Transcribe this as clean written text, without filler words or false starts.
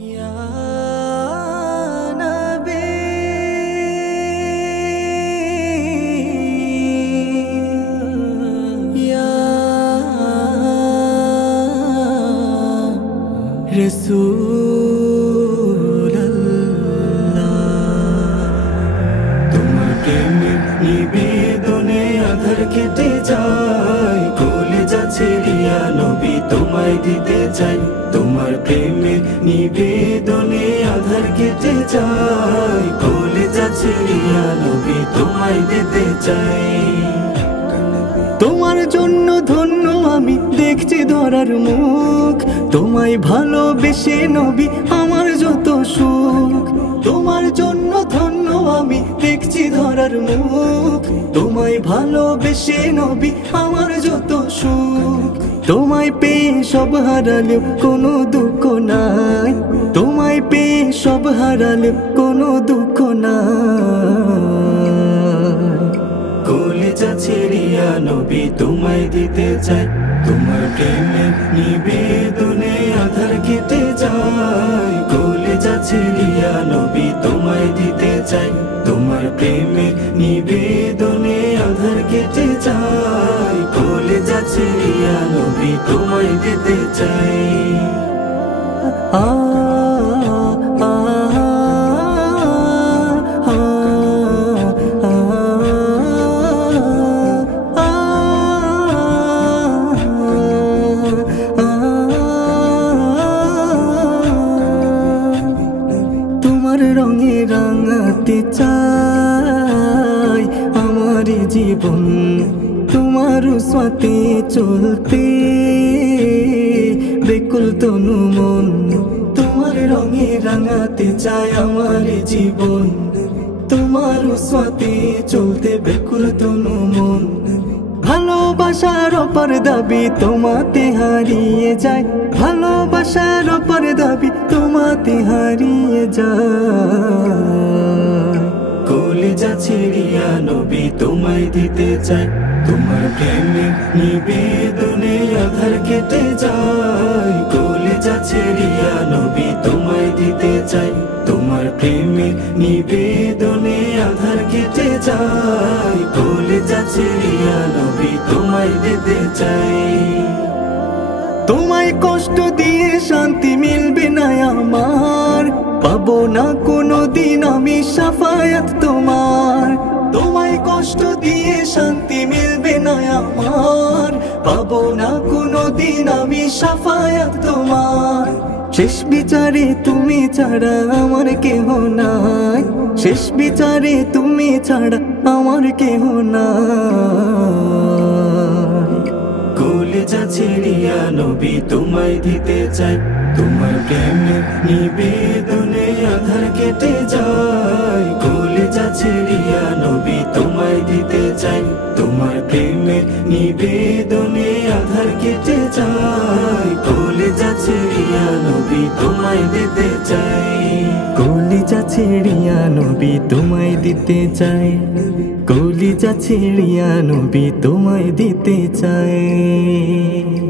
ইয়া নবী ইয়া রাসূলুল্লাহ তোমার প্রেমে নিবেদনে আধার কেটে যায় কলিজা ছেড়িয়া নবী তোমায় দিতে চাই তোমার প্রেমে নিবেদনে আধার কেটে যায় কলিজা ছেড়িয়া নবী তোমায় দিতে চাই তোমার জন্য ধন্য আমি দেখছি ধরার মুখ তোমায় ভালোবেসে নবী আমার যত সুখ তোমার জন্য ধন্য আমি দেখছি ধরার মুখ তোমায় ভালোবেসে নবী আমার যত সুখ তোমায় পেয়ে সব হারালেও কোনো দুঃখ নাই তোমায় পেয়ে সব হারালেও কোনো দুঃখ নাই কলিজা ছেড়িয়া নবী তোমায় দিতে চাই তোমার প্রেমে নিবেদনে আধার কেটে যায় কলিজা ছেড়িয়া নবী তোমায় দিতে চাই তোমার প্রেমে নিবেদনে আধার কেটে যায় কলিজা ছেড়িয়া নবী তোমায় দিতে চাই তোমার রঙে রাঙাতে চাই আমার জীবন তোমার স্বাতে চলতে বেকুল তনু মন তোমার রঙে রাঙাতে চাই আমার জীবন তোমার স্বাতে চলতে বেকুল তনু মন ভালোবাসার অপার দাবি তোমাতে হারিয়ে যায় ভালোবাসার অপার দাবি তোমাতে হারিয়ে যায় কলিজা ছেড়িয়া নবী তোমায় দিতে চাই তোমার প্রেমে নিবেদনে আধার কেটে যায় কলিজা ছেড়িয়া নবী তোমায় দিতে চাই তোমার প্রেমে নিবেদনে আধার কেটে যায় কলিজা ছেড়িয়া নবী তোমায় দিতে চাই তোমায় কষ্ট দিয়ে শান্তি মিলবে না আমার পাবো না কোনো দিন আমি শাফায়াত তোমার তোমায় কষ্ট দিয়ে শান্তি মিলবে না আমার পাবো না কোনো দিন আমি শাফায়াত তোমার শেষ বিচারে তুমি ছাড়া আমার কেহ নাই শেষ বিচারে তুমি ছাড়া আমার কেহ নাই কলিজা ছেড়িয়া নবী তোমায় দিতে চাই তোমার প্রেমে নিবেদনে আধার কেটে যায় কলিজা ছেড়িয়া নবী তোমায় দিতে চাই তোমার প্রেমে নিবেদনে আধার কেটে যায় কলিজা ছেড়িয়া নবী তোমায় দিতে চাই কলিজা ছেড়িয়া নবী তোমায় দিতে চাই কলিজা ছেড়িয়া নবী তোমায় দিতে চাই।